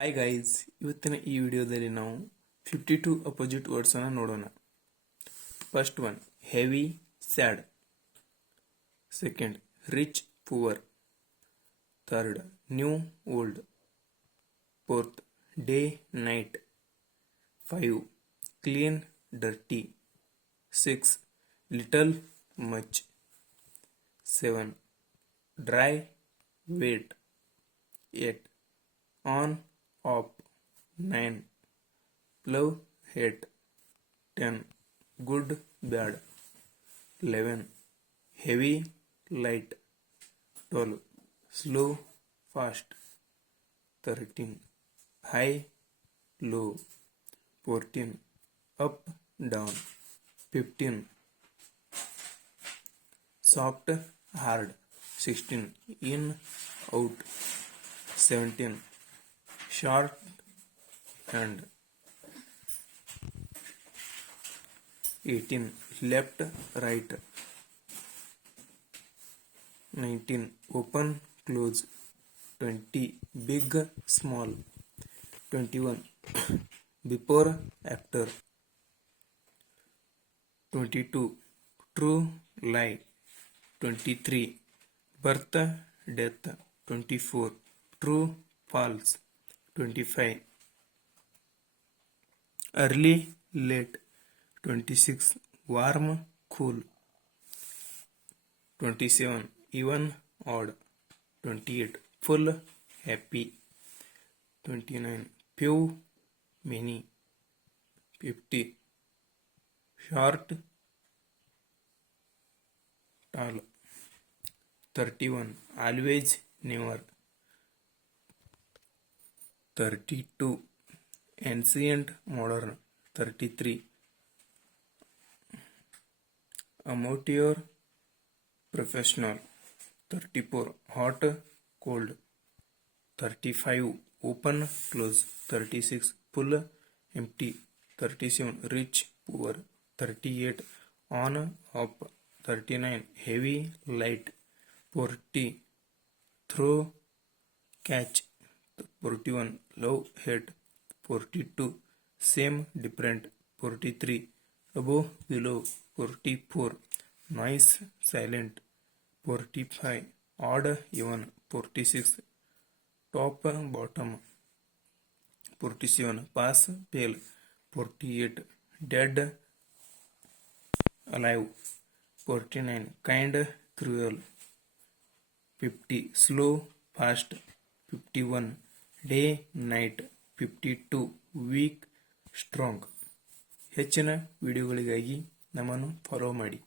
Hi guys, ಇವತ್ತಿನ ಈ ವಿಡಿಯೋದಲ್ಲಿ ನಾವು 52 ಅಪೋಸಿಟ್ ವರ್ಡ್ಸ್ ಅನ್ನು ನೋಡೋಣ. First one heavy sad, second rich poor, third new old, fourth day night, 5 clean dirty, 6 little much, 7 dry wet, 8 on off, 9 love hate, 10 good bad, 11 heavy light, 12 slow fast, 13 high low, 14 up down, 15 soft hard, 16 in out, 17 short hand, 18 left right, 19 open close, 20 big small, 21 before after, 22 true lie, 23 birth death, 24 true false, 25 early late, 26 warm cool, 27 even odd, 28 full happy, 29 few many, 50 short tall, 31 always never, 32 ancient modern, 33 amateur professional, 34 hot cold, 35 open close, 36 full empty, 37 rich poor, 38 on off, 39 heavy light, 40 throw catch, 41 love hate, 42 same different, 43 above below, 44 noise silent, 45 odd even, 46 top bottom, 47 pass fail, 48 dead alive, 49 kind cruel, 50 slow fast, 51 day night, 52 weak strong. ಹೆಚ್ಚಿನ ವಿಡಿಯೋಗಳಿಗಾಗಿ ನಮ್ಮನ್ನು follow ಮಾಡಿ.